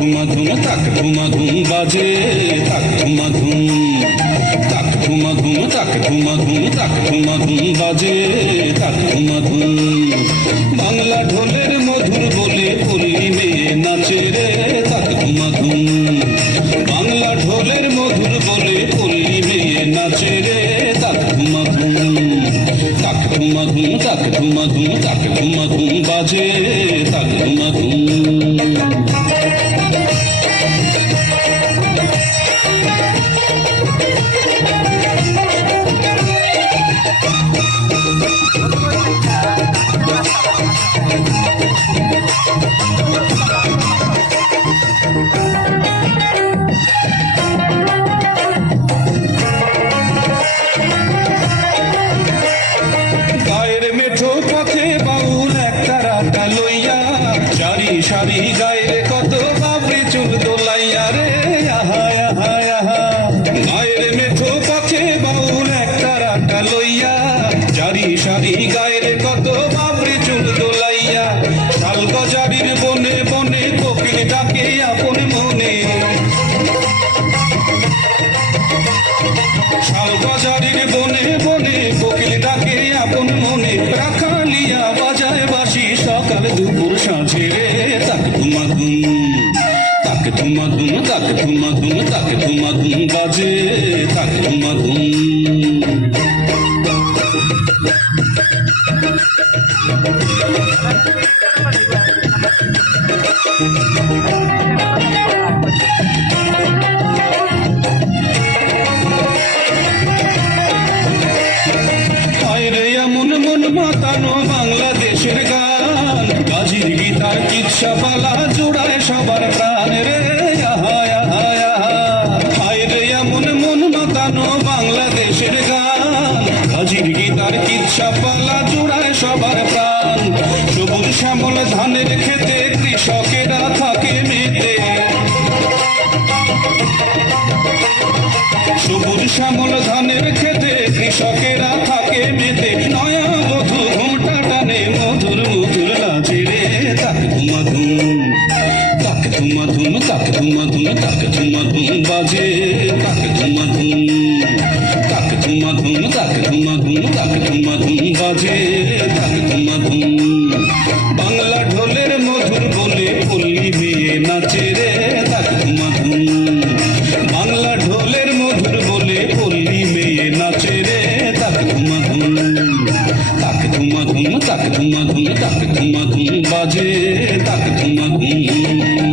ধুমা ধুম তাক ধুমা ধুম বাজে তাক ধুমা ধুম তাক ধুমা ধুম তাক ধুমা ধুম তাক ধুমা ধুম বাজে তাক ধুমা ধুম বাংলা ঢোলের মধুর বলে পল্লী মেয়ে নাচে রে তাক ধুমা ধুম বাংলা ঢোলের মধুর বলে পল্লী মেয়ে নাচে রে তাক ধুমা ধুম তাক ধুমা ধুম তাক ধুমা ধুম তাক ধুমা ধুম বাজে তাক ধুমা ধুম সারি গায়ে কত বাবরি চুল দোলাইয়া রে আহা আহা আহা গায়ের মেঠো পথে বাউল একটা রাটা লইয়া জারি সারি গায়ের কত বাবরি চুল দোলাইয়া শাল গজারির বনে বনে কোকিল ডাকে আপন মনে শাল গজারির বনে বনে কোকিল ডাকে আপন মনে রাখালিয়া বাজায় বাঁশি সকাল দুপুর সাঁঝে রে তাক ধুমা ধুম তাক ধুমা ধুম তাক ধুমা ধুম তাক ধুমা ধুম বাজে তাক ধুমা ধুম মাতানো বাংলাদেশের গান গাজীর গীতার কিচ্ছা পালা জোড়ায় সবার প্রাণ রে আহা আহা আহা হায় রে এমন মন মাতানো বাংলাদেশের গান গাজীর গীতার কিচ্ছা পালা জোড়ায় সবার প্রাণ সবুজ শ্যামল ধানের খেতে কৃষকেরা থাকে মেতে সবুজ শ্যামল ধানের খেতে কৃষকেরা থাকে মেতে নয়া বধূ ঘোমটা টানে মধুর মধুর লাজে রে তাক ধুমা ধুম তাক ধুমা ধুম তাক ধুমা ধুম তাক ধুমা ধুম বাজে তাক ধুমা ধুম তাক ধুমা ধুম তাক ধুমা ধুম তাক ধুমা ধুম বাজে তাক ধুমা ধুম বাংলা ঢোলের মধুর বলে পল্লী মেয়ে নাচে রে তাক ধুমা ধুম বাংলা ঢোলের মধুর বলে পল্লী মেয়ে নাচে রে তাক ধুমা ধুম তাক ধুমা ধুম তাক ধুমা ধুম তাক ধুমা ধুম বাজে তাক ধুমা ধুম